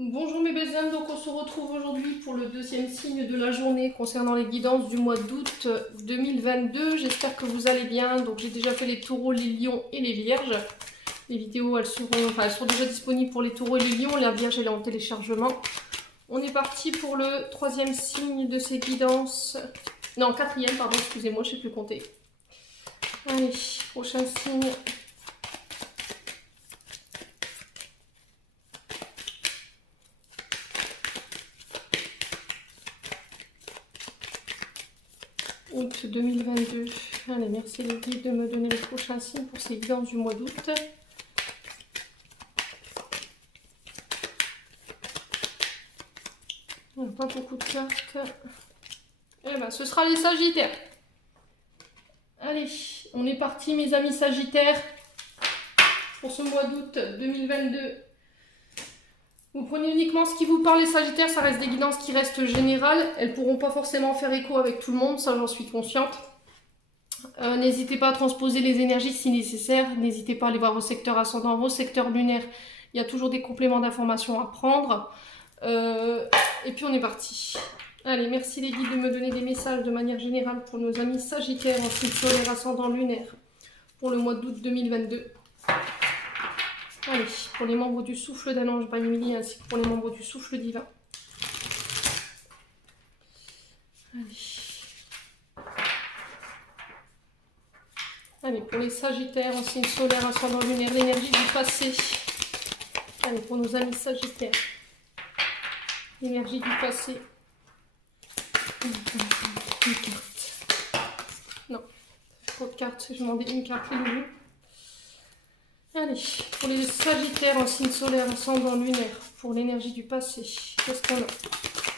Bonjour mes belles âmes, donc on se retrouve aujourd'hui pour le deuxième signe de la journée concernant les guidances du mois d'août 2022. J'espère que vous allez bien. Donc j'ai déjà fait les taureaux, les lions et les vierges. Les vidéos elles seront déjà disponibles pour les taureaux et les lions. La vierge elle est en téléchargement. On est parti pour le troisième signe de ces guidances. Non, quatrième, pardon, excusez-moi, je ne sais plus compter. Allez, prochain signe. Août 2022. Allez, merci les guides de me donner les prochains signes pour ces guidances du mois d'août. Pas beaucoup de cartes. Eh ben, ce sera les Sagittaires. Allez, on est parti mes amis Sagittaires pour ce mois d'août 2022. Vous prenez uniquement ce qui vous parle les Sagittaires, ça reste des guidances qui restent générales. Elles ne pourront pas forcément faire écho avec tout le monde, ça j'en suis consciente. N'hésitez pas à transposer les énergies si nécessaire. N'hésitez pas à aller voir vos secteurs ascendants, vos secteurs lunaires. Il y a toujours des compléments d'informations à prendre. Et puis on est parti. Allez, merci les guides de me donner des messages de manière générale pour nos amis Sagittaires en signe solaire ascendant lunaire pour le mois d'août 2022. Allez, pour les membres du souffle d'un ange by Emily ainsi que pour les membres du souffle divin. Allez, pour les Sagittaires en signe solaire ascendant lunaire, l'énergie du passé. Allez, pour nos amis Sagittaires, l'énergie du passé. Une carte. Non, trop de cartes, je demandais une carte, les loulous. Allez, pour les Sagittaires en signe solaire ascendant lunaire, pour l'énergie du passé, qu'est-ce qu'on a?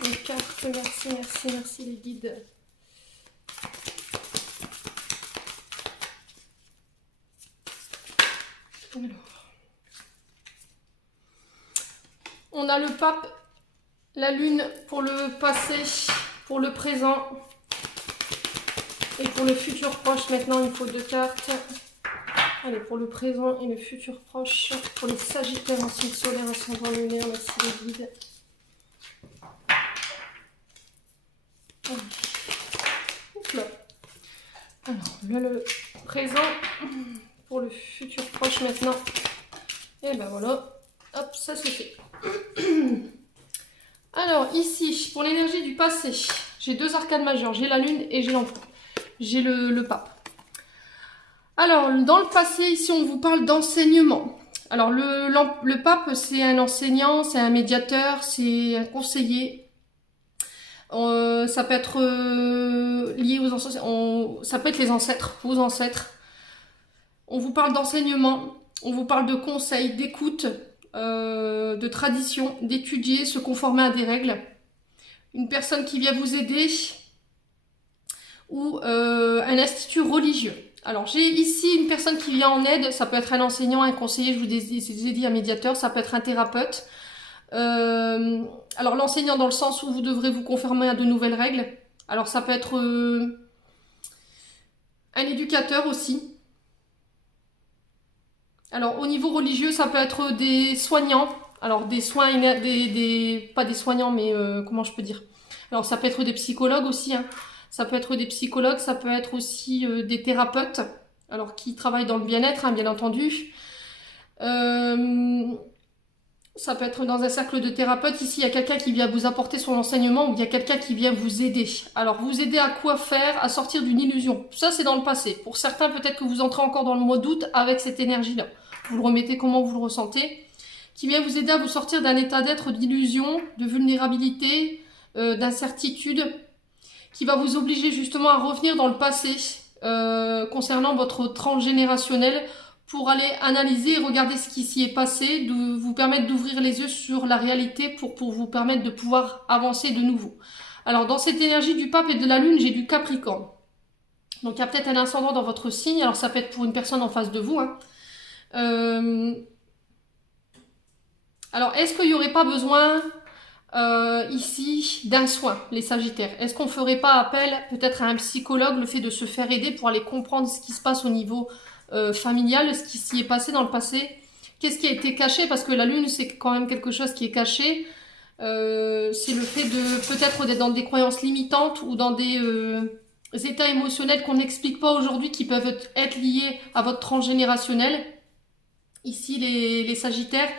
Une carte, merci, merci, merci les guides. Alors, on a le pape, la lune pour le passé, pour le présent et pour le futur proche. Maintenant, il faut deux cartes. Allez, pour le présent et le futur proche, pour les Sagittaires en signe solaire ascendant lunaire, merci les guides. Là. Alors, le présent pour le futur proche maintenant. Et ben voilà, hop, ça c'est fait. Alors ici, pour l'énergie du passé, j'ai deux arcades majeures, j'ai la lune et j'ai l'empereur. J'ai le pape. Alors, dans le passé, ici, on vous parle d'enseignement. Alors, le pape, c'est un enseignant, c'est un médiateur, c'est un conseiller. Ça peut être lié aux ancêtres, ça peut être les ancêtres, vos ancêtres. On vous parle d'enseignement, on vous parle de conseils, d'écoute, de tradition, d'étudier, se conformer à des règles. Une personne qui vient vous aider ou un institut religieux. Alors, j'ai ici une personne qui vient en aide, ça peut être un enseignant, un conseiller, je vous ai dit un médiateur, ça peut être un thérapeute. Alors, l'enseignant dans le sens où vous devrez vous conformer à de nouvelles règles. Alors, ça peut être un éducateur aussi. Alors, au niveau religieux, ça peut être des soignants. Alors, des soins, pas des soignants, mais comment je peux dire? Alors, ça peut être des psychologues aussi, hein. Ça peut être des psychologues, ça peut être aussi des thérapeutes, alors qui travaillent dans le bien-être, hein, bien entendu. Ça peut être dans un cercle de thérapeutes. Ici, il y a quelqu'un qui vient vous apporter son enseignement ou il y a quelqu'un qui vient vous aider. Alors, vous aider à quoi faire? À sortir d'une illusion. Ça, c'est dans le passé. Pour certains, peut-être que vous entrez encore dans le mois d'août avec cette énergie-là. Vous le remettez comment vous le ressentez. Qui vient vous aider à vous sortir d'un état d'être d'illusion, de vulnérabilité, d'incertitude, qui va vous obliger justement à revenir dans le passé concernant votre transgénérationnel pour aller analyser et regarder ce qui s'y est passé, de vous permettre d'ouvrir les yeux sur la réalité pour vous permettre de pouvoir avancer de nouveau. Alors dans cette énergie du pape et de la lune, j'ai du Capricorne. Donc il y a peut-être un ascendant dans votre signe, alors ça peut être pour une personne en face de vous, hein. Alors est-ce qu'il n'y aurait pas besoin ici d'un soin, les Sagittaires? Est-ce qu'on ferait pas appel peut-être à un psychologue, le fait de se faire aider pour aller comprendre ce qui se passe au niveau familial, ce qui s'y est passé dans le passé, Qu'est-ce qui a été caché? Parce que la Lune, c'est quand même quelque chose qui est caché. C'est le fait de peut-être d'être dans des croyances limitantes ou dans des états émotionnels qu'on n'explique pas aujourd'hui qui peuvent être liés à votre transgénérationnel. Ici, les Sagittaires.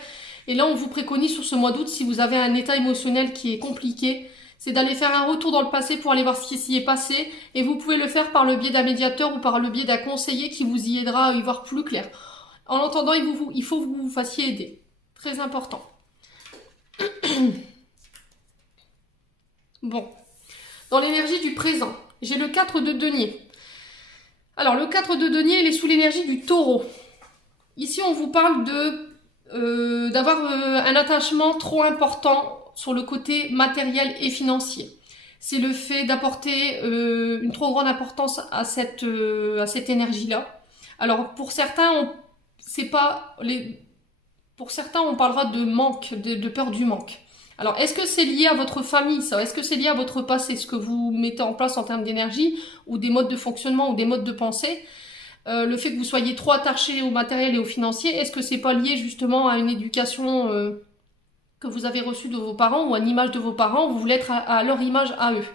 Et là, on vous préconise sur ce mois d'août, si vous avez un état émotionnel qui est compliqué, c'est d'aller faire un retour dans le passé pour aller voir ce qui s'y est passé. Et vous pouvez le faire par le biais d'un médiateur ou par le biais d'un conseiller qui vous y aidera à y voir plus clair. En l'entendant, il faut que vous vous fassiez aider. Très important. Bon. Dans l'énergie du présent, j'ai le 4 de denier. Alors, le 4 de denier, il est sous l'énergie du taureau. Ici, on vous parle d'avoir un attachement trop important sur le côté matériel et financier. C'est le fait d'apporter une trop grande importance à cette énergie-là. Alors, pour certains, on parlera de manque, de peur du manque. Alors, est-ce que c'est lié à votre famille, ça? Est-ce que c'est lié à votre passé, ce que vous mettez en place en termes d'énergie, ou des modes de fonctionnement, ou des modes de pensée? Le fait que vous soyez trop attaché au matériel et au financier, est-ce que c'est pas lié justement à une éducation que vous avez reçue de vos parents ou à une image de vos parents? Vous voulez être à leur image à eux.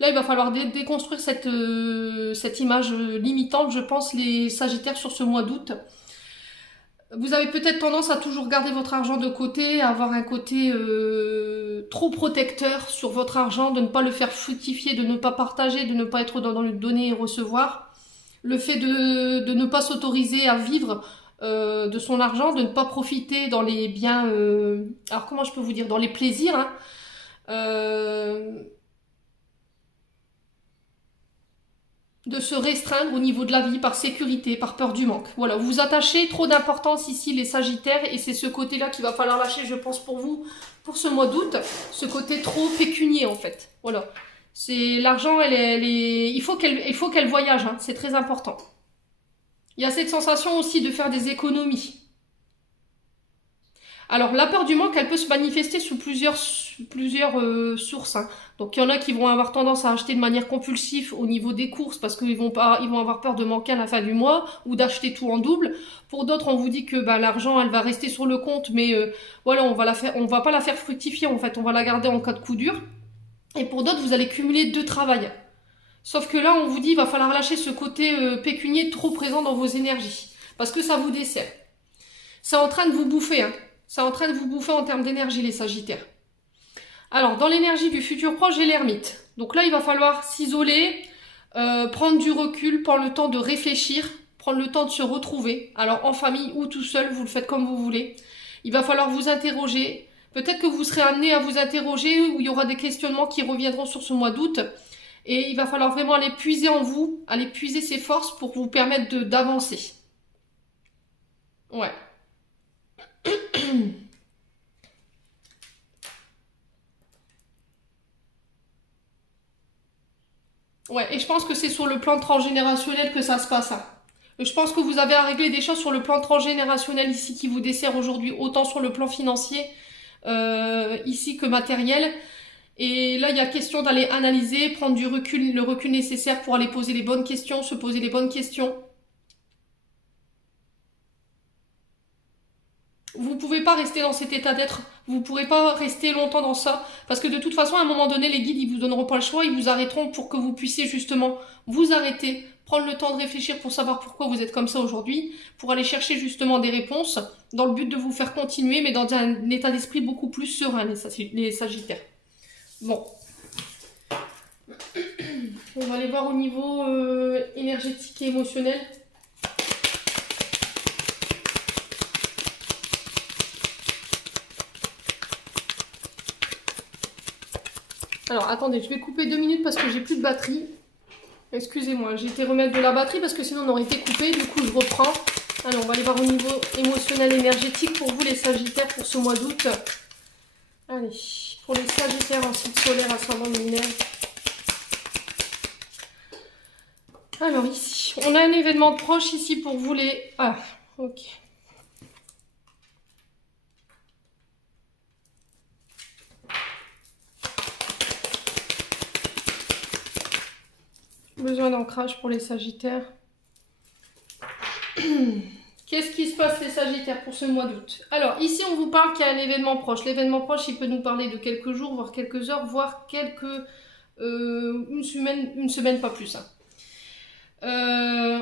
Là, il va falloir déconstruire cette image limitante, je pense, les Sagittaires sur ce mois d'août. Vous avez peut-être tendance à toujours garder votre argent de côté, à avoir un côté trop protecteur sur votre argent, de ne pas le faire fructifier, de ne pas partager, de ne pas être dans le donner et recevoir. Le fait de ne pas s'autoriser à vivre de son argent, de ne pas profiter dans les biens, alors comment je peux vous dire, dans les plaisirs, hein, de se restreindre au niveau de la vie par sécurité, par peur du manque. Voilà, vous vous attachez trop d'importance ici les Sagittaires et c'est ce côté-là qu'il va falloir lâcher, je pense, pour vous, pour ce mois d'août, ce côté trop pécunier en fait. Voilà, c'est l'argent, il faut qu'elle voyage, hein, c'est très important. Il y a cette sensation aussi de faire des économies. Alors, la peur du manque, elle peut se manifester sous plusieurs sources, hein. Donc, il y en a qui vont avoir tendance à acheter de manière compulsive au niveau des courses parce qu'ils vont avoir peur de manquer à la fin du mois ou d'acheter tout en double. Pour d'autres, on vous dit que l'argent, elle va rester sur le compte, mais voilà, on va pas la faire fructifier en fait, on va la garder en cas de coup dur. Et pour d'autres, vous allez cumuler deux travails. Sauf que là, on vous dit, il va falloir lâcher ce côté pécunier trop présent dans vos énergies. Parce que ça vous dessert. C'est en train de vous bouffer, hein. C'est en train de vous bouffer en termes d'énergie, les Sagittaires. Alors, dans l'énergie du futur proche, j'ai l'ermite. Donc là, il va falloir s'isoler, prendre du recul, prendre le temps de réfléchir, prendre le temps de se retrouver. Alors, en famille ou tout seul, vous le faites comme vous voulez. Il va falloir vous interroger. Peut-être que vous serez amené à vous interroger, ou il y aura des questionnements qui reviendront sur ce mois d'août. Et il va falloir vraiment aller puiser en vous, aller puiser ses forces pour vous permettre d'avancer. Ouais. Ouais, et je pense que c'est sur le plan transgénérationnel que ça se passe, hein. Je pense que vous avez à régler des choses sur le plan transgénérationnel ici qui vous dessert aujourd'hui, autant sur le plan financier ici que matériel. Et là, il y a question d'aller analyser, prendre du recul, le recul nécessaire pour aller poser les bonnes questions, se poser les bonnes questions. Vous ne pouvez pas rester dans cet état d'être, vous ne pourrez pas rester longtemps dans ça, parce que de toute façon, à un moment donné, les guides, ils vous donneront pas le choix, ils vous arrêteront pour que vous puissiez justement vous arrêter, prendre le temps de réfléchir pour savoir pourquoi vous êtes comme ça aujourd'hui, pour aller chercher justement des réponses, dans le but de vous faire continuer, mais dans un état d'esprit beaucoup plus serein, les Sagittaires. Bon. On va aller voir au niveau énergétique et émotionnel. Alors, attendez, je vais couper 2 minutes parce que j'ai plus de batterie. Excusez-moi, j'ai été remettre de la batterie parce que sinon on aurait été coupé. Du coup, je reprends. Alors, on va aller voir au niveau émotionnel, énergétique pour vous, les Sagittaires, pour ce mois d'août. Allez, pour les Sagittaires en cycle solaire, ascendant lunaire. Alors, ici, on a un événement proche ici pour vous, les... Ah, ok. Besoin d'ancrage pour les Sagittaires. Qu'est-ce qui se passe les Sagittaires pour ce mois d'août? Alors ici on vous parle qu'il y a un événement proche. L'événement proche il peut nous parler de quelques jours, voire quelques heures, voire une semaine pas plus. Hein.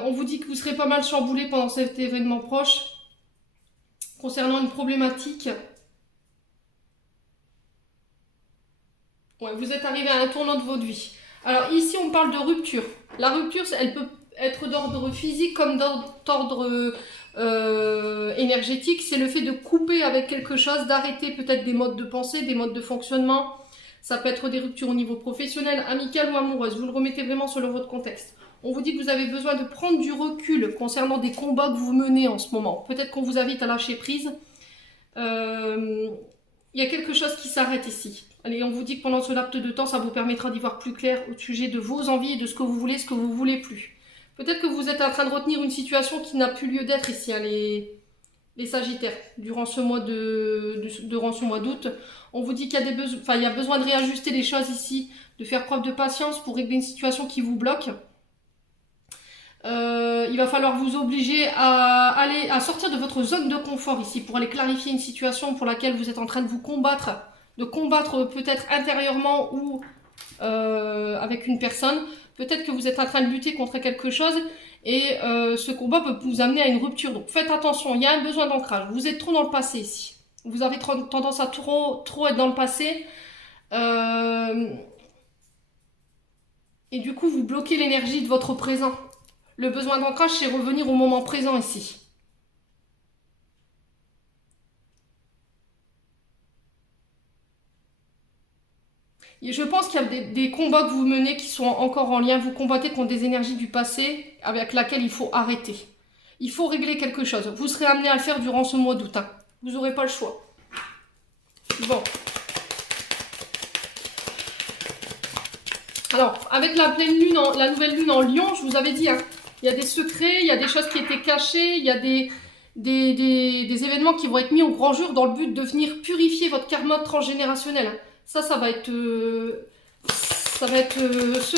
On vous dit que vous serez pas mal chamboulé pendant cet événement proche concernant une problématique. Ouais, vous êtes arrivé à un tournant de votre vie. Alors ici on parle de rupture. La rupture elle peut être d'ordre physique comme d'ordre énergétique. C'est le fait de couper avec quelque chose, d'arrêter peut-être des modes de pensée, des modes de fonctionnement. Ça peut être des ruptures au niveau professionnel, amical ou amoureuse. Vous le remettez vraiment selon votre contexte. On vous dit que vous avez besoin de prendre du recul concernant des combats que vous menez en ce moment. Peut-être qu'on vous invite à lâcher prise. Il y a quelque chose qui s'arrête ici. Allez, on vous dit que pendant ce laps de temps, ça vous permettra d'y voir plus clair au sujet de vos envies et de ce que vous voulez, ce que vous voulez plus. Peut-être que vous êtes en train de retenir une situation qui n'a plus lieu d'être ici, hein, les Sagittaires, durant ce mois d'août. On vous dit qu'il y a il y a besoin de réajuster les choses ici, de faire preuve de patience pour régler une situation qui vous bloque. Il va falloir vous obliger à sortir de votre zone de confort ici pour aller clarifier une situation pour laquelle vous êtes en train de vous combattre, peut-être intérieurement ou avec une personne. Peut-être que vous êtes en train de lutter contre quelque chose et ce combat peut vous amener à une rupture. Donc faites attention, il y a un besoin d'ancrage. Vous êtes trop dans le passé ici. Vous avez tendance à trop être dans le passé. Et du coup, vous bloquez l'énergie de votre présent. Le besoin d'ancrage, c'est revenir au moment présent ici. Et je pense qu'il y a des combats que vous menez qui sont encore en lien. Vous combattez contre des énergies du passé avec laquelle il faut arrêter. Il faut régler quelque chose. Vous serez amené à le faire durant ce mois d'août. Hein. Vous n'aurez pas le choix. Bon. Alors, avec la pleine lune, la nouvelle lune en Lion, je vous avais dit, hein, il y a des secrets, il y a des choses qui étaient cachées, il y a des événements qui vont être mis au grand jour dans le but de venir purifier votre karma transgénérationnel. Ça va être ce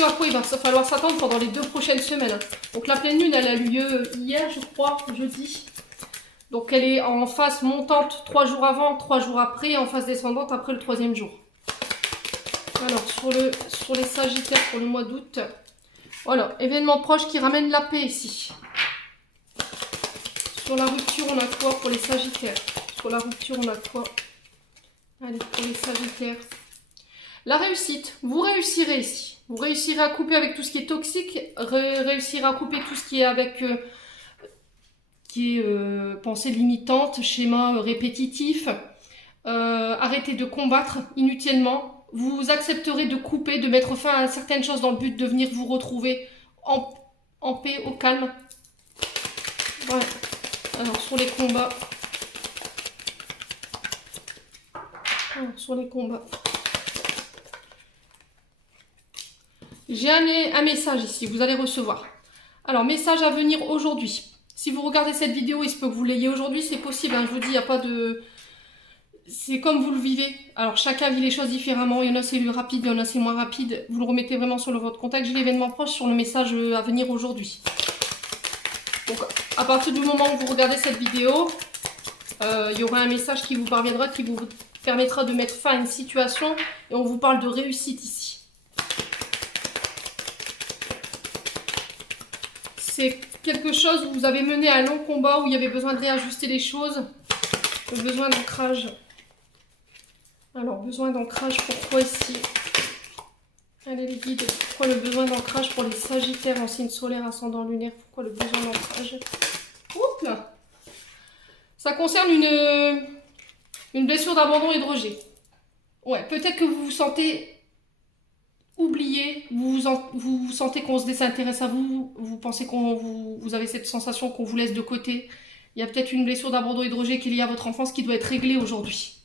à quoi il va falloir s'attendre pendant les 2 prochaines semaines. Donc la pleine lune, elle a eu lieu hier, je crois, jeudi. Donc elle est en phase montante 3 jours avant, 3 jours après, et en phase descendante après le 3e jour. Alors sur les Sagittaires pour le mois d'août, voilà, événement proche qui ramène la paix ici. Sur la rupture, on a quoi pour les Sagittaires? Sur la rupture, on a quoi? Allez, pour les Sagittaires. La réussite, vous réussirez ici. Vous réussirez à couper avec tout ce qui est toxique, réussirez à couper tout ce qui est avec pensée limitante, schéma répétitif. Arrêtez de combattre inutilement. Vous accepterez de couper, de mettre fin à certaines choses dans le but de venir vous retrouver en paix, au calme. Ouais. Alors, sur les combats. J'ai un message ici, vous allez recevoir. Alors, message à venir aujourd'hui. Si vous regardez cette vidéo, il se peut que vous l'ayez aujourd'hui, c'est possible, hein, je vous dis, il n'y a pas de... C'est comme vous le vivez. Alors, chacun vit les choses différemment. Il y en a c'est rapide, il y en a c'est moins rapide. Vous le remettez vraiment sur votre contact. J'ai l'événement proche sur le message à venir aujourd'hui. Donc, à partir du moment où vous regardez cette vidéo, il y aura un message qui vous parviendra, qui vous permettra de mettre fin à une situation. Et on vous parle de réussite ici. C'est quelque chose où vous avez mené un long combat, où il y avait besoin de réajuster les choses. Le besoin d'ancrage. Alors, besoin d'ancrage, pourquoi ici? Allez les guides, pourquoi le besoin d'ancrage pour les Sagittaires en signe solaire, ascendant lunaire? Pourquoi le besoin d'ancrage? Oups là. Ça concerne une blessure d'abandon et de rejet. Ouais, peut-être que vous vous sentez oublié, vous sentez qu'on se désintéresse à vous, vous pensez vous avez cette sensation qu'on vous laisse de côté. Il y a peut-être une blessure d'abandon et de rejet qui est liée à votre enfance qui doit être réglée aujourd'hui.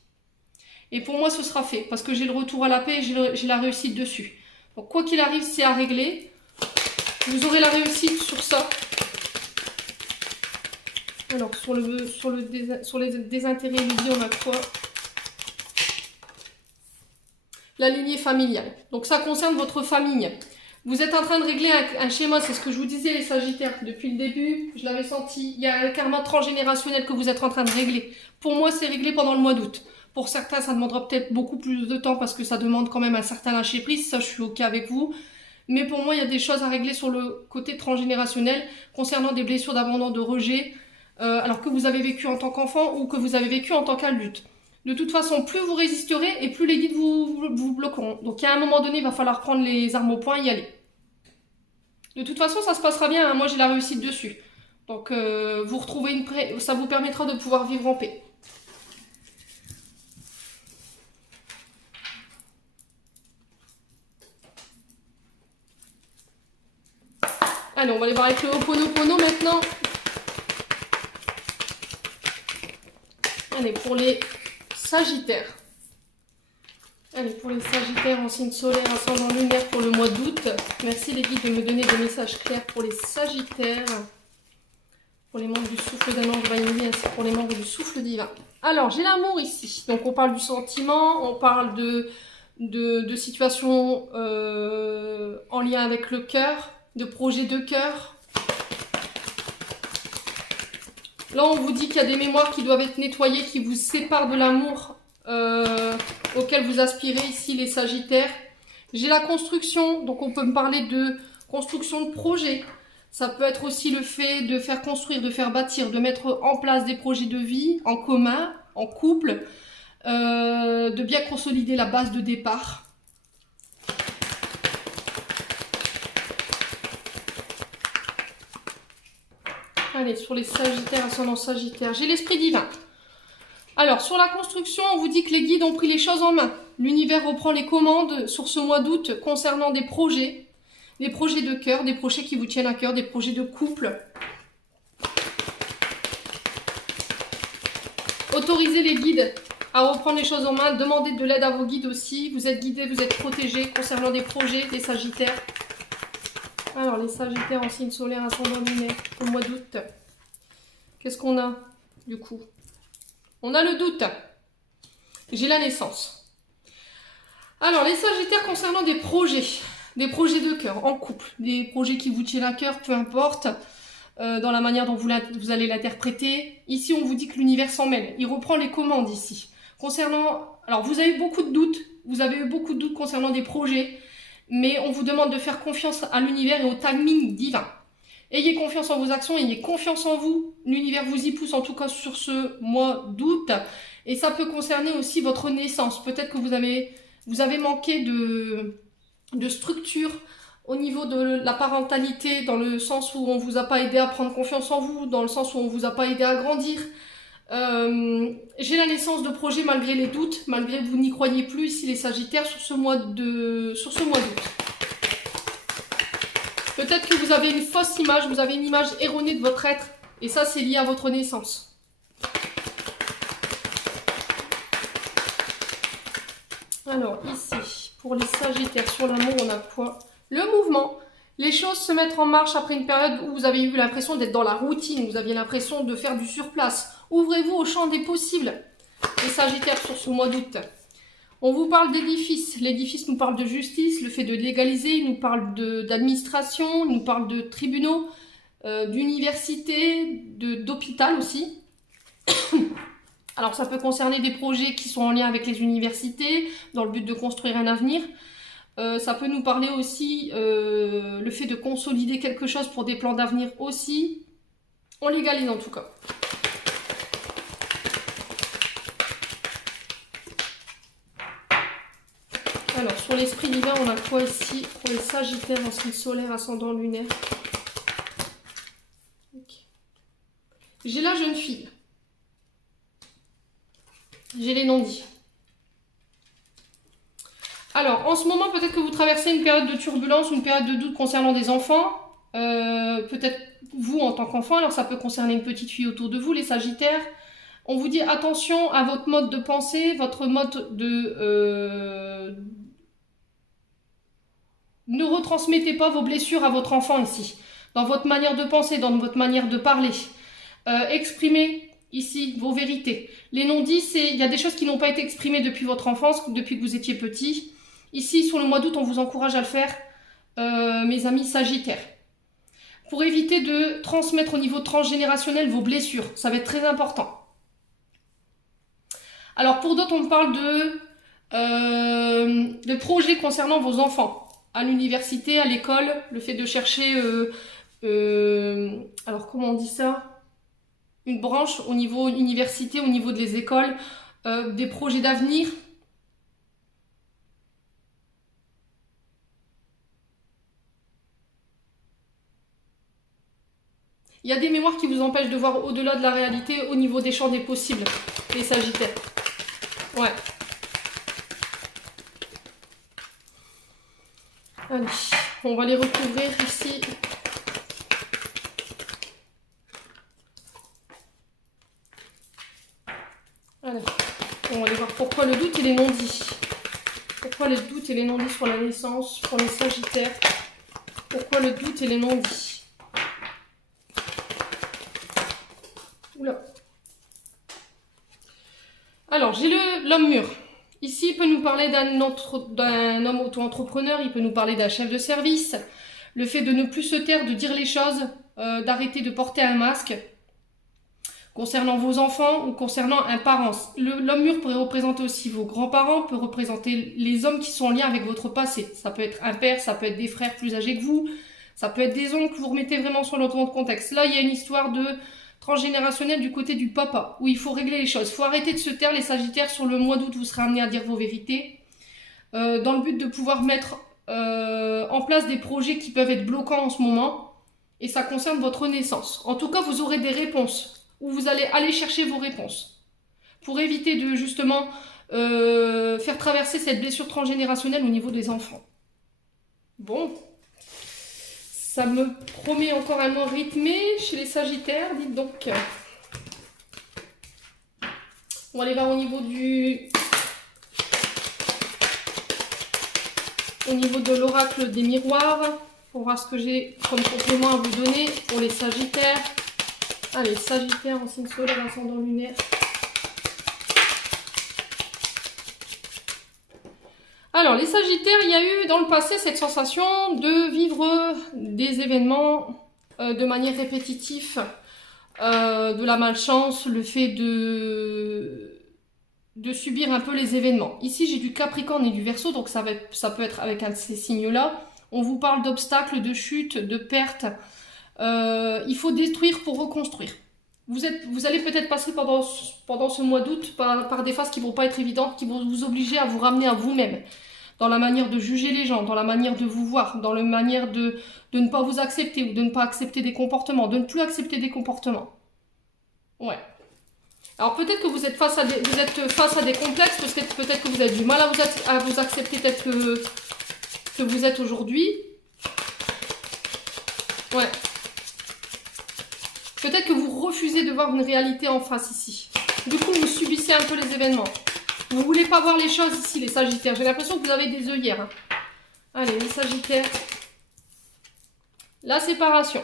Et pour moi, ce sera fait, parce que j'ai le retour à la paix et j'ai la réussite dessus. Donc, quoi qu'il arrive, c'est à régler. Vous aurez la réussite sur ça. Alors, sur les désintérêts liés, on a quoi? La lignée familiale. Donc, ça concerne votre famille. Vous êtes en train de régler un schéma, c'est ce que je vous disais les Sagittaires, depuis le début, je l'avais senti, il y a un karma transgénérationnel que vous êtes en train de régler. Pour moi, c'est réglé pendant le mois d'août. Pour certains, ça demandera peut-être beaucoup plus de temps parce que ça demande quand même un certain lâcher-prise, ça je suis ok avec vous. Mais pour moi, il y a des choses à régler sur le côté transgénérationnel concernant des blessures d'abandon, de rejet, alors que vous avez vécu en tant qu'enfant ou que vous avez vécu en tant qu'adulte. De toute façon, plus vous résisterez et plus les guides vous bloqueront. Donc, à un moment donné, il va falloir prendre les armes au poing et y aller. De toute façon, ça se passera bien. Hein. Moi, j'ai la réussite dessus. Donc, vous retrouvez ça vous permettra de pouvoir vivre en paix. Allez, on va aller voir avec le Ho'oponopono maintenant. Allez, pour les Sagittaires. Allez, pour les Sagittaires en signe solaire, ascendant lunaire pour le mois d'août. Merci les guides de me donner des messages clairs pour les Sagittaires. Pour les membres du souffle d'un ange vaincu, ainsi que pour les membres du souffle divin. Alors, j'ai l'amour ici. Donc, on parle du sentiment, on parle de situations en lien avec le cœur, de projets de cœur. Là, on vous dit qu'il y a des mémoires qui doivent être nettoyées, qui vous séparent de l'amour auquel vous aspirez ici, les Sagittaires. J'ai la construction, donc on peut me parler de construction de projet. Ça peut être aussi le fait de faire construire, de faire bâtir, de mettre en place des projets de vie en commun, en couple, de bien consolider la base de départ. Allez, sur les Sagittaires, ascendant Sagittaire, j'ai l'esprit divin. Alors, sur la construction, on vous dit que les guides ont pris les choses en main. L'univers reprend les commandes sur ce mois d'août concernant des projets de cœur, des projets qui vous tiennent à cœur, des projets de couple. Autorisez les guides à reprendre les choses en main, demandez de l'aide à vos guides aussi. Vous êtes guidés, vous êtes protégés concernant des projets, des Sagittaires. Alors, les Sagittaires en signe solaire, ascendant lunaire, au mois d'août. Qu'est-ce qu'on a, du coup? On a le doute. J'ai la naissance. Alors, les Sagittaires concernant des projets de cœur, en couple, des projets qui vous tiennent à cœur, peu importe, dans la manière dont vous allez l'interpréter. Ici, on vous dit que l'univers s'en mêle. Il reprend les commandes ici. Concernant, alors, vous avez eu beaucoup de doutes concernant des projets, mais on vous demande de faire confiance à l'univers et au timing divin. Ayez confiance en vos actions, ayez confiance en vous. L'univers vous y pousse, en tout cas sur ce mois d'août. Et ça peut concerner aussi votre naissance. Peut-être que vous avez manqué de structure au niveau de la parentalité, dans le sens où on ne vous a pas aidé à prendre confiance en vous, dans le sens où on ne vous a pas aidé à grandir. J'ai la naissance de projets malgré les doutes, malgré que vous n'y croyez plus ici les Sagittaires sur ce mois d'août. Peut-être que vous avez une fausse image, vous avez une image erronée de votre être. Et ça, c'est lié à votre naissance. Alors, ici, pour les Sagittaires, sur l'amour, on a quoi? Le mouvement. Les choses se mettent en marche après une période où vous avez eu l'impression d'être dans la routine. Vous aviez l'impression de faire du surplace. Ouvrez-vous au champ des possibles. Les Sagittaires, sur ce mois d'août. On vous parle d'édifice. L'édifice nous parle de justice, le fait de légaliser, il nous parle d'administration, il nous parle de tribunaux, d'université, d'hôpital aussi. Alors ça peut concerner des projets qui sont en lien avec les universités, dans le but de construire un avenir. Ça peut nous parler aussi le fait de consolider quelque chose pour des plans d'avenir aussi. On légalise en tout cas. Alors, sur l'esprit divin, on a quoi ici pour les Sagittaires en signe solaire, ascendant lunaire? Okay. J'ai la jeune fille. J'ai les non-dits. Alors, en ce moment, peut-être que vous traversez une période de turbulence, une période de doute concernant des enfants. Peut-être vous en tant qu'enfant, alors ça peut concerner une petite fille autour de vous, les Sagittaires. On vous dit attention à votre mode de pensée, votre mode de... Ne retransmettez pas vos blessures à votre enfant ici. Dans votre manière de penser, dans votre manière de parler. Exprimez ici vos vérités. Les non-dits, il y a des choses qui n'ont pas été exprimées depuis votre enfance, depuis que vous étiez petit. Ici, sur le mois d'août, on vous encourage à le faire. mes amis Sagittaires. Pour éviter de transmettre au niveau transgénérationnel vos blessures, ça va être très important. Alors pour d'autres, on me parle de projets concernant vos enfants, à l'université, à l'école, le fait de chercher, alors comment on dit ça, une branche au niveau université, au niveau des écoles, des projets d'avenir. Il y a des mémoires qui vous empêchent de voir au-delà de la réalité au niveau des champs des possibles, les Sagittaires. Ouais. Allez, on va les recouvrir ici. Allez, on va aller voir pourquoi le doute et les non-dits. Pourquoi le doute et les non-dits sur la naissance, pour les Sagittaires. Pourquoi le doute et les non-dits. Oula. Alors, j'ai l'homme mûr. Ici, il peut nous parler d'un homme auto-entrepreneur, il peut nous parler d'un chef de service. Le fait de ne plus se taire, de dire les choses, d'arrêter de porter un masque. Concernant vos enfants ou concernant un parent. L'homme mûr pourrait représenter aussi vos grands-parents, peut représenter les hommes qui sont en lien avec votre passé. Ça peut être un père, ça peut être des frères plus âgés que vous, ça peut être des oncles, vous remettez vraiment sur l'autre contexte. Là, il y a une histoire de transgénérationnel du côté du papa, où il faut régler les choses. Il faut arrêter de se taire, les Sagittaires, sur le mois d'août, vous serez amenés à dire vos vérités, dans le but de pouvoir mettre en place des projets qui peuvent être bloquants en ce moment, et ça concerne votre naissance. En tout cas, vous aurez des réponses, où vous allez aller chercher vos réponses, pour éviter de justement faire traverser cette blessure transgénérationnelle au niveau des enfants. Bon. Ça me promet encore un mois rythmé chez les Sagittaires, dites donc. On va aller voir au niveau de l'oracle des miroirs, pour voir ce que j'ai comme complément à vous donner pour les Sagittaires. Allez, Sagittaire en signe solaire, ascendant lunaire. Alors, les Sagittaires, il y a eu dans le passé cette sensation de vivre des événements de manière répétitive, de la malchance, le fait de subir un peu les événements. Ici, j'ai du Capricorne et du Verseau, donc ça peut être avec un de ces signes-là. On vous parle d'obstacles, de chutes, de pertes. Il faut détruire pour reconstruire. Vous allez peut-être passer pendant ce mois d'août par des phases qui ne vont pas être évidentes, qui vont vous obliger à vous ramener à vous-même, dans la manière de juger les gens, dans la manière de vous voir, dans la manière de ne pas vous accepter ou de ne pas accepter des comportements, de ne plus accepter des comportements. Ouais. Alors peut-être que vous êtes face à des complexes, peut-être que vous avez du mal à vous accepter tel que vous êtes aujourd'hui. Ouais. Peut-être que vous refusez de voir une réalité en face ici. Du coup, vous subissez un peu les événements. Vous ne voulez pas voir les choses ici, les Sagittaires. J'ai l'impression que vous avez des œillères. Hein. Allez, les Sagittaires. La séparation.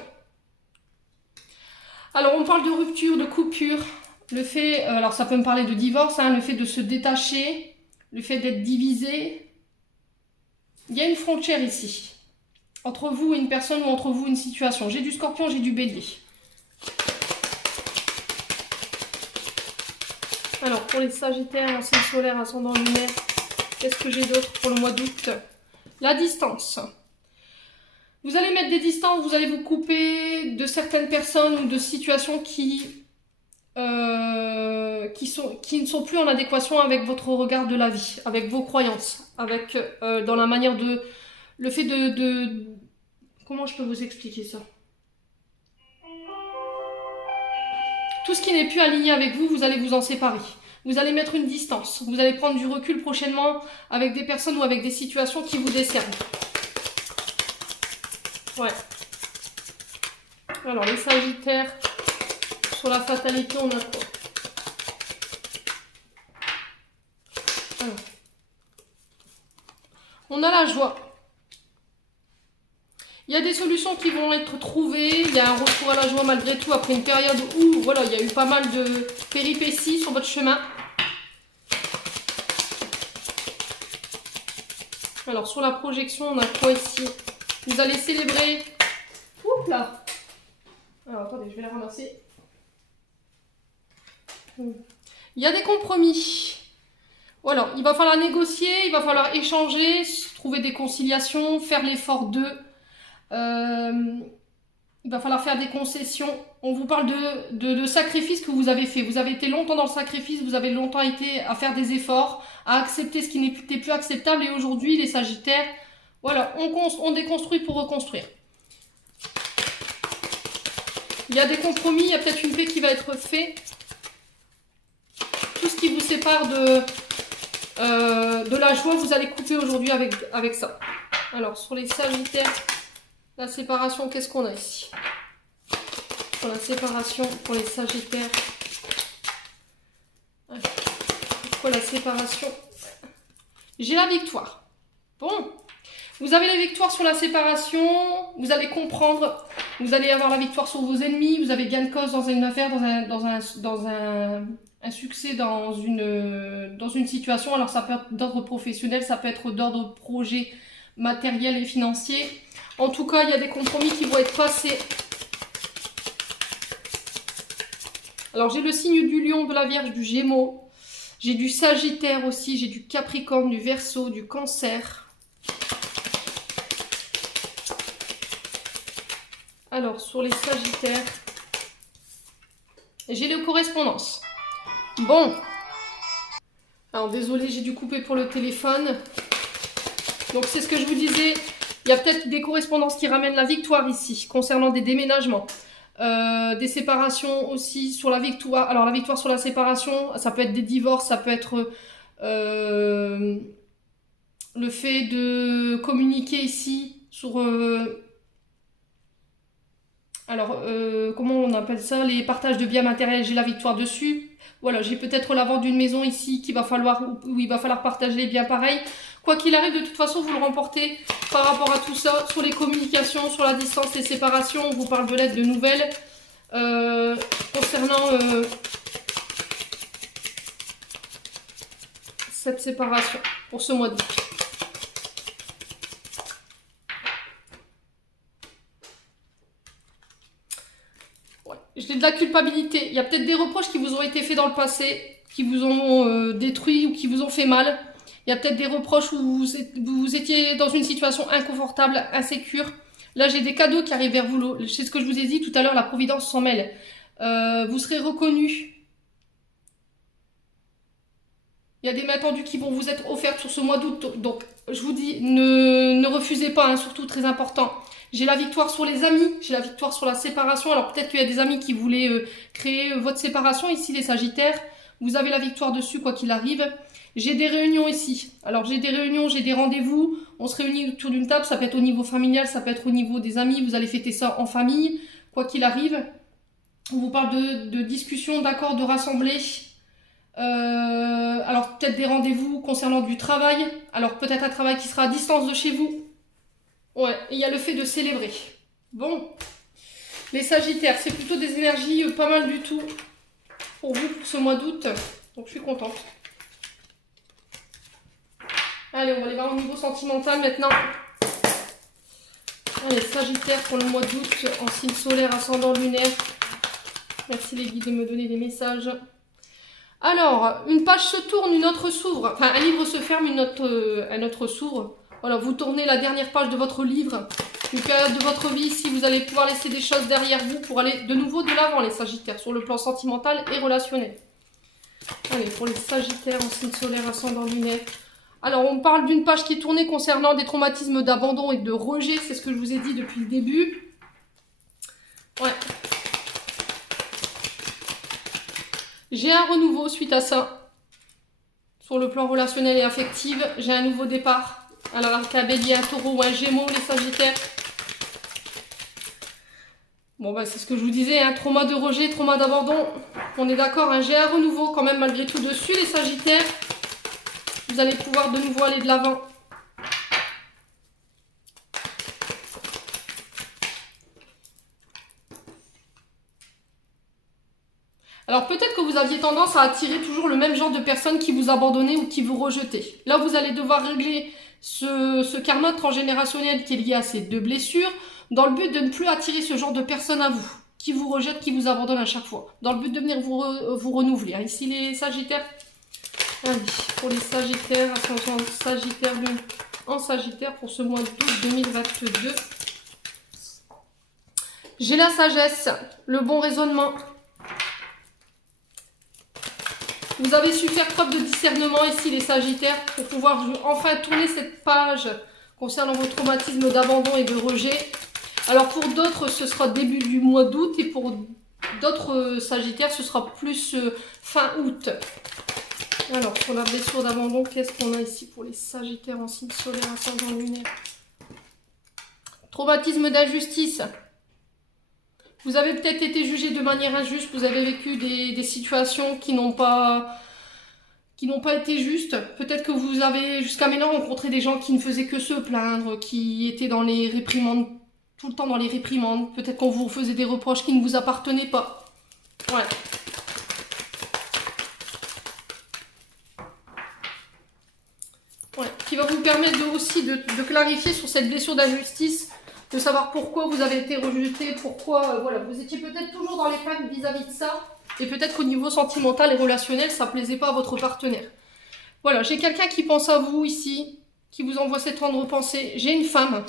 Alors, on parle de rupture, de coupure. Le fait, alors ça peut me parler de divorce, hein, le fait de se détacher, le fait d'être divisé. Il y a une frontière ici. Entre vous et une personne ou entre vous et une situation. J'ai du Scorpion, j'ai du Bélier. Alors, pour les Sagittaires, en signe solaire, ascendant lunaire, qu'est-ce que j'ai d'autre pour le mois d'août? La distance. Vous allez mettre des distances, vous allez vous couper de certaines personnes ou de situations qui ne sont plus en adéquation avec votre regard de la vie, avec vos croyances, avec dans la manière de... Le fait de... Comment je peux vous expliquer ça? Tout ce qui n'est plus aligné avec vous, vous allez vous en séparer. Vous allez mettre une distance. Vous allez prendre du recul prochainement avec des personnes ou avec des situations qui vous desservent. Ouais. Alors, les Sagittaires, sur la fatalité, on a quoi? Alors. On a la joie. Il y a des solutions qui vont être trouvées, il y a un retour à la joie malgré tout après une période où voilà, il y a eu pas mal de péripéties sur votre chemin. Alors sur la projection, on a quoi ici? Vous allez célébrer. Oups là. Alors attendez, je vais la ramasser. Il y a des compromis. Voilà, il va falloir négocier, il va falloir échanger, trouver des conciliations, faire l'effort d'eux. Il va falloir faire des concessions. On vous parle de sacrifices que vous avez fait. Vous avez été longtemps dans le sacrifice, vous avez longtemps été à faire des efforts, à accepter ce qui n'était plus acceptable. Et aujourd'hui, les Sagittaires, voilà, on déconstruit pour reconstruire. Il y a des compromis, il y a peut-être une paix qui va être faite. Tout ce qui vous sépare de la joie, vous allez couper aujourd'hui avec ça. Alors, sur les Sagittaires, la séparation, qu'est-ce qu'on a ici? Pour la séparation, pour les Sagittaires. Pourquoi la séparation? J'ai la victoire. Bon, vous avez la victoire sur la séparation, vous allez comprendre, vous allez avoir la victoire sur vos ennemis, vous avez gain de cause dans une affaire, dans un succès dans une situation. Alors ça peut être d'ordre professionnel, ça peut être d'ordre projet matériel et financier. En tout cas, il y a des compromis qui vont être passés. Alors j'ai le signe du lion, de la Vierge, du Gémeaux. J'ai du Sagittaire aussi, j'ai du Capricorne, du Verseau, du Cancer. Alors, sur les Sagittaires, j'ai les correspondances. Bon. Alors, désolé, j'ai dû couper pour le téléphone. Donc, c'est ce que je vous disais. Il y a peut-être des correspondances qui ramènent la victoire ici, concernant des déménagements. Des séparations aussi sur la victoire. Alors, la victoire sur la séparation, ça peut être des divorces, ça peut être le fait de communiquer ici sur... comment on appelle ça? Les partages de biens matériels, j'ai la victoire dessus. Voilà, j'ai peut-être la vente d'une maison ici où il va falloir partager les biens pareils. Quoi qu'il arrive, de toute façon, vous le remportez par rapport à tout ça. Sur les communications, sur la distance, les séparations, on vous parle de l'aide de nouvelles. Concernant cette séparation pour ce mois d'août. J'ai de la culpabilité. Il y a peut-être des reproches qui vous ont été faits dans le passé, qui vous ont détruit ou qui vous ont fait mal. Il y a peut-être des reproches où vous étiez dans une situation inconfortable, insécure. Là, j'ai des cadeaux qui arrivent vers vous. C'est ce que je vous ai dit tout à l'heure, la Providence s'en mêle. Vous serez reconnu. Il y a des mains tendues qui vont vous être offertes sur ce mois d'août. Donc, je vous dis, ne refusez pas, hein, surtout très important. J'ai la victoire sur les amis, j'ai la victoire sur la séparation. Alors peut-être qu'il y a des amis qui voulaient créer votre séparation. Ici, les Sagittaires, vous avez la victoire dessus, quoi qu'il arrive. J'ai des réunions ici. Alors j'ai des réunions, j'ai des rendez-vous. On se réunit autour d'une table. Ça peut être au niveau familial, ça peut être au niveau des amis. Vous allez fêter ça en famille, quoi qu'il arrive. On vous parle de discussions, d'accords, de rassembler. Alors peut-être des rendez-vous concernant du travail. Alors peut-être un travail qui sera à distance de chez vous. Ouais, et il y a le fait de célébrer. Bon, les Sagittaires, c'est plutôt des énergies pas mal du tout pour vous pour ce mois d'août. Donc je suis contente. Allez, on va aller voir au niveau sentimental maintenant. Allez, Sagittaire pour le mois d'août en signe solaire, ascendant lunaire. Merci les guides de me donner des messages. Alors, une page se tourne, une autre s'ouvre. Enfin, un livre se ferme, un autre s'ouvre. Voilà, vous tournez la dernière page de votre livre, une période de votre vie. Ici, vous allez pouvoir laisser des choses derrière vous pour aller de nouveau de l'avant, les Sagittaires, sur le plan sentimental et relationnel. Allez, pour les Sagittaires en signe solaire, ascendant lunaire. Alors, on parle d'une page qui est tournée concernant des traumatismes d'abandon et de rejet. C'est ce que je vous ai dit depuis le début. Ouais. J'ai un renouveau suite à ça. Sur le plan relationnel et affectif, j'ai un nouveau départ. Alors, avec un bélier, un taureau ou un gémeau, les Sagittaires. Bon, bah, c'est ce que je vous disais, hein, trauma de rejet, trauma d'abandon. On est d'accord, hein, j'ai un renouveau quand même malgré tout dessus, les Sagittaires. Vous allez pouvoir de nouveau aller de l'avant. Alors peut-être que vous aviez tendance à attirer toujours le même genre de personnes qui vous abandonnaient ou qui vous rejetaient. Là, vous allez devoir régler ce karma transgénérationnel qui est lié à ces 2 blessures, dans le but de ne plus attirer ce genre de personnes à vous, qui vous rejettent, qui vous abandonnent à chaque fois, dans le but de venir vous renouveler. Hein. Ici les Sagittaires, allez, pour les Sagittaires, ascendant Sagittaire, lune en Sagittaire pour ce mois d'août 2022. J'ai la sagesse, le bon raisonnement. Vous avez su faire preuve de discernement ici les Sagittaires pour pouvoir enfin tourner cette page concernant vos traumatismes d'abandon et de rejet. Alors pour d'autres ce sera début du mois d'août et pour d'autres Sagittaires ce sera plus fin août. Alors pour la blessure d'abandon, qu'est-ce qu'on a ici pour les Sagittaires en signe solaire, ascendant lunaire? Traumatisme d'injustice. Vous avez peut-être été jugé de manière injuste, vous avez vécu des situations qui n'ont pas été justes. Peut-être que vous avez jusqu'à maintenant rencontré des gens qui ne faisaient que se plaindre, qui étaient dans les réprimandes, tout le temps dans les réprimandes. Peut-être qu'on vous faisait des reproches qui ne vous appartenaient pas. Ouais. Ouais. Qui va vous permettre aussi de clarifier sur cette blessure d'injustice, de savoir pourquoi vous avez été rejeté, pourquoi, voilà, vous étiez peut-être toujours dans les plaintes vis-à-vis de ça, et peut-être qu'au niveau sentimental et relationnel, ça ne plaisait pas à votre partenaire. Voilà, j'ai quelqu'un qui pense à vous ici, qui vous envoie cette tendre pensée. J'ai une femme,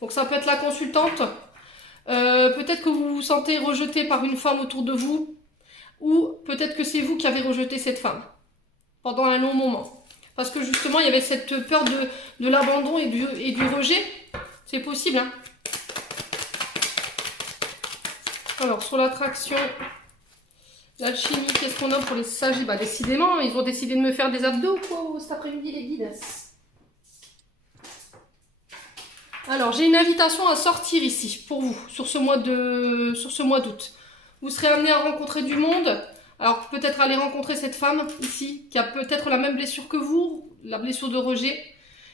donc ça peut être la consultante, peut-être que vous vous sentez rejeté par une femme autour de vous, ou peut-être que c'est vous qui avez rejeté cette femme, pendant un long moment. Parce que justement, il y avait cette peur de l'abandon et du rejet, c'est possible, hein. Alors, sur l'attraction, l'alchimie, qu'est-ce qu'on a pour les Sagittaires? Bah, décidément, ils ont décidé de me faire des abdos, quoi, cet après-midi, les guides. Alors, j'ai une invitation à sortir ici, pour vous, sur ce mois d'août. Vous serez amené à rencontrer du monde. Alors, peut-être aller rencontrer cette femme, ici, qui a peut-être la même blessure que vous, la blessure de rejet.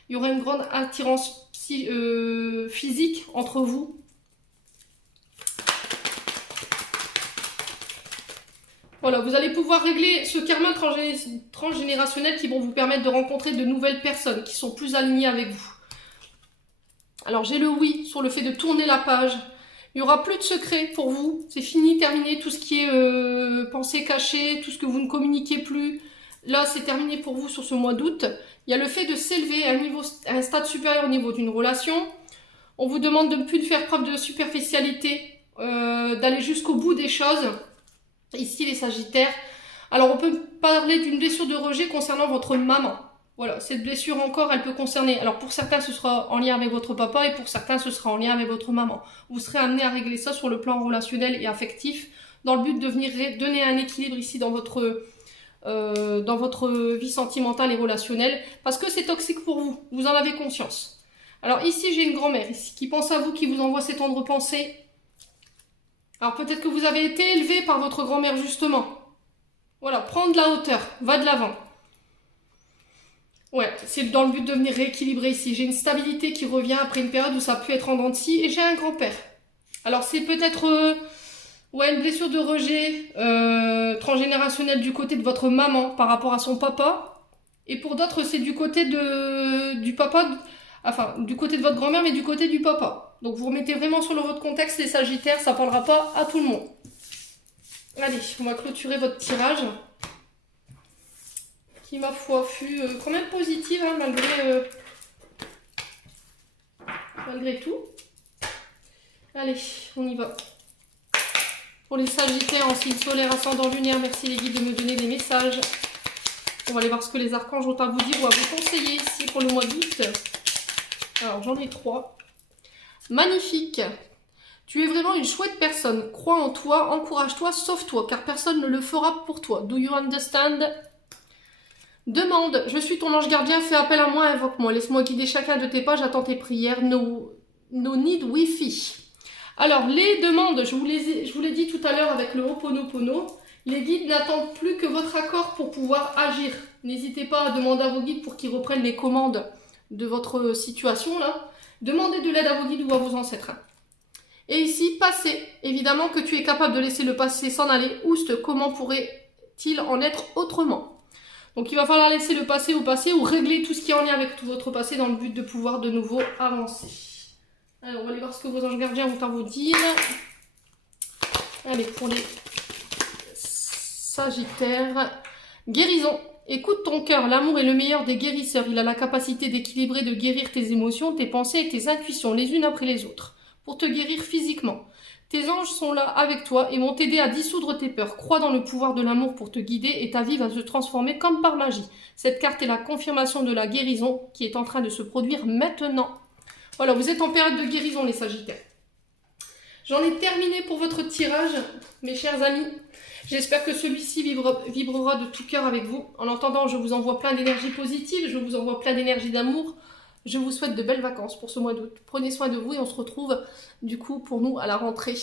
Il y aura une grande attirance physique entre vous. Voilà, vous allez pouvoir régler ce karma transgénérationnel qui vont vous permettre de rencontrer de nouvelles personnes qui sont plus alignées avec vous. Alors j'ai le oui sur le fait de tourner la page. Il n'y aura plus de secrets pour vous. C'est fini, terminé. Tout ce qui est pensée cachée, tout ce que vous ne communiquez plus. Là, c'est terminé pour vous sur ce mois d'août. Il y a le fait de s'élever à un stade supérieur au niveau d'une relation. On vous demande de ne plus faire preuve de superficialité, d'aller jusqu'au bout des choses. Ici, les Sagittaires. Alors, on peut parler d'une blessure de rejet concernant votre maman. Voilà, cette blessure encore, elle peut concerner... Alors, pour certains, ce sera en lien avec votre papa et pour certains, ce sera en lien avec votre maman. Vous serez amené à régler ça sur le plan relationnel et affectif dans le but de venir donner un équilibre ici dans votre vie sentimentale et relationnelle parce que c'est toxique pour vous. Vous en avez conscience. Alors, ici, j'ai une grand-mère ici qui pense à vous, qui vous envoie ces tendres pensées. Alors peut-être que vous avez été élevé par votre grand-mère justement. Voilà, prends de la hauteur, va de l'avant. Ouais, c'est dans le but de venir rééquilibrer ici. J'ai une stabilité qui revient après une période où ça a pu être en dents de scie et j'ai un grand-père. Alors c'est peut-être une blessure de rejet transgénérationnelle du côté de votre maman par rapport à son papa. Et pour d'autres, c'est du côté du papa, enfin du côté de votre grand-mère mais du côté du papa. Donc vous remettez vraiment sur le votre contexte les Sagittaires, ça ne parlera pas à tout le monde. Allez, on va clôturer votre tirage. Qui, ma foi, fut quand même positive, hein, malgré tout. Allez, on y va. Pour les Sagittaires en signe solaire, ascendant lunaire, merci les guides de me donner des messages. On va aller voir ce que les archanges ont à vous dire ou à vous conseiller ici pour le mois d'août. Alors, j'en ai 3. Magnifique. Tu es vraiment une chouette personne. Crois en toi, encourage-toi, sauve-toi, car personne ne le fera pour toi. Do you understand? Demande. Je suis ton ange gardien, fais appel à moi, invoque-moi. Laisse-moi guider chacun de tes pas, j'attends tes prières. No need Wi-Fi. Alors, les demandes, je vous l'ai dit tout à l'heure avec le Ho'oponopono, les guides n'attendent plus que votre accord pour pouvoir agir. N'hésitez pas à demander à vos guides pour qu'ils reprennent les commandes de votre situation là. Demandez de l'aide à vos guides ou à vos ancêtres. Et ici, passé. Évidemment que tu es capable de laisser le passé s'en aller. Oust, comment pourrait-il en être autrement? Donc il va falloir laisser le passé au passé ou régler tout ce qui est en lien avec tout votre passé dans le but de pouvoir de nouveau avancer. Alors on va aller voir ce que vos anges gardiens vont à vous dire. Allez, pour les Sagittaires. Guérison. Écoute ton cœur, l'amour est le meilleur des guérisseurs. Il a la capacité d'équilibrer, de guérir tes émotions, tes pensées et tes intuitions, les unes après les autres, pour te guérir physiquement. Tes anges sont là avec toi et vont t'aider à dissoudre tes peurs. Crois dans le pouvoir de l'amour pour te guider et ta vie va se transformer comme par magie. Cette carte est la confirmation de la guérison qui est en train de se produire maintenant. Voilà, vous êtes en période de guérison les Sagittaires. J'en ai terminé pour votre tirage, mes chers amis. J'espère que celui-ci vibrera de tout cœur avec vous. En attendant, je vous envoie plein d'énergie positive, je vous envoie plein d'énergie d'amour. Je vous souhaite de belles vacances pour ce mois d'août. Prenez soin de vous et on se retrouve du coup pour nous à la rentrée.